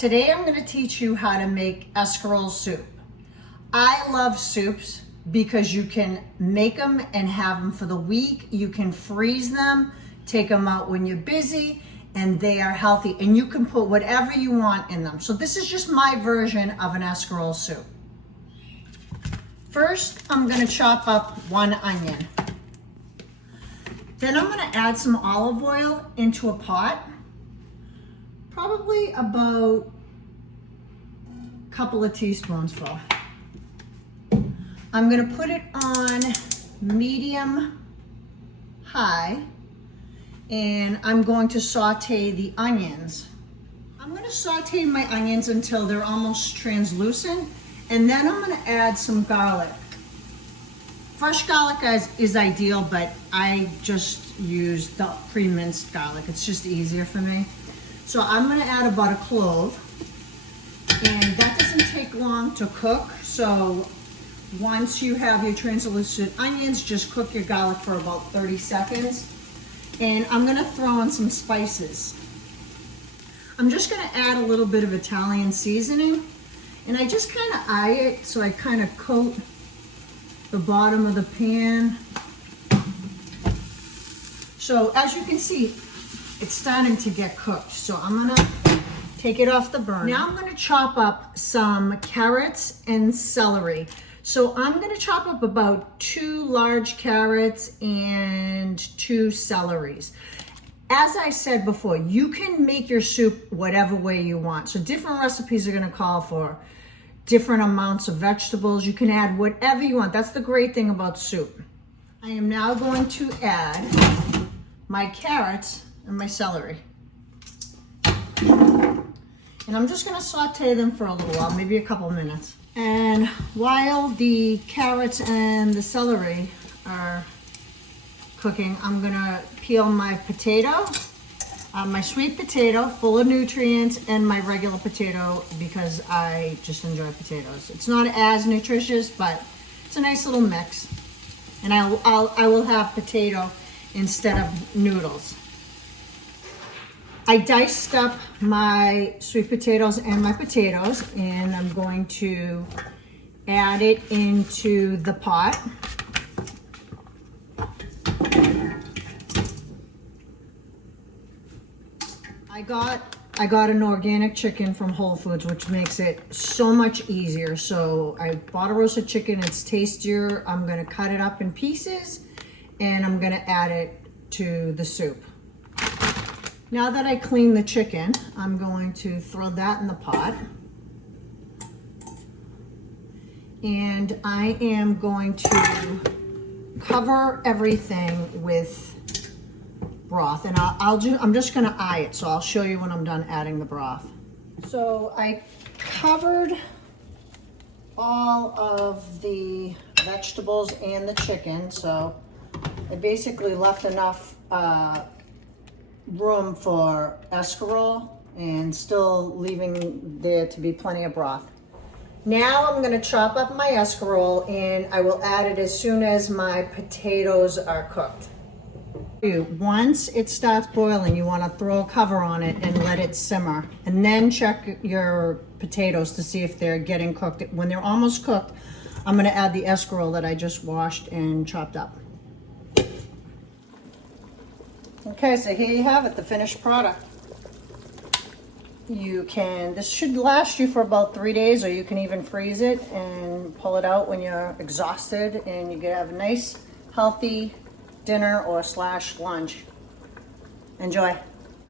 Today I'm going to teach you how to make escarole soup. I love soups because you can make them and have them for the week. You can freeze them, take them out when you're busy, and they are healthy. And you can put whatever you want in them. So this is just my version of an escarole soup. First, I'm going to chop up 1 onion. Then I'm going to add some olive oil into a pot. Probably about a couple of teaspoons full. I'm going to put it on medium high, and I'm going to saute the onions. I'm going to saute my onions until they're almost translucent, and then I'm going to add some garlic. Fresh garlic is ideal, but I just use the pre-minced garlic. It's just easier for me. So I'm going to add about a clove, and that doesn't take long to cook. So once you have your translucent onions, just cook your garlic for about 30 seconds. And I'm going to throw in some spices. I'm just going to add a little bit of Italian seasoning, and I just kind of eye it, so I kind of coat the bottom of the pan. So as you can see, it's starting to get cooked. So I'm gonna take it off the burner. Now I'm gonna chop up some carrots and celery. So I'm gonna chop up about 2 large carrots and 2 celeries. As I said before, you can make your soup whatever way you want. So different recipes are gonna call for different amounts of vegetables. You can add whatever you want. That's the great thing about soup. I am now going to add my carrots and my celery. And I'm just gonna saute them for a little while, maybe a couple minutes. And while the carrots and the celery are cooking, I'm gonna peel my potato, my sweet potato full of nutrients, and my regular potato because I just enjoy potatoes. It's not as nutritious, but it's a nice little mix. And I will have potato instead of noodles. I diced up my sweet potatoes and my potatoes, and I'm going to add it into the pot. I got an organic chicken from Whole Foods, which makes it so much easier. So I bought a roasted chicken. It's tastier. I'm going to cut it up in pieces, and I'm going to add it to the soup. Now that I cleaned the chicken, I'm going to throw that in the pot. And I am going to cover everything with broth, and I'm just going to eye it, so I'll show you when I'm done adding the broth. So I covered all of the vegetables and the chicken, so I basically left enough room for escarole and still leaving there to be plenty of broth. Now I'm going to chop up my escarole, and I will add it as soon as my potatoes are cooked. Once it starts boiling, you want to throw a cover on it and let it simmer, and then check your potatoes to see if they're getting cooked. When they're almost cooked, I'm going to add the escarole that I just washed and chopped up. Okay, so here you have it, the finished product. This should last you for about 3 days, or you can even freeze it and pull it out when you're exhausted, and you can have a nice, healthy dinner or / lunch. Enjoy.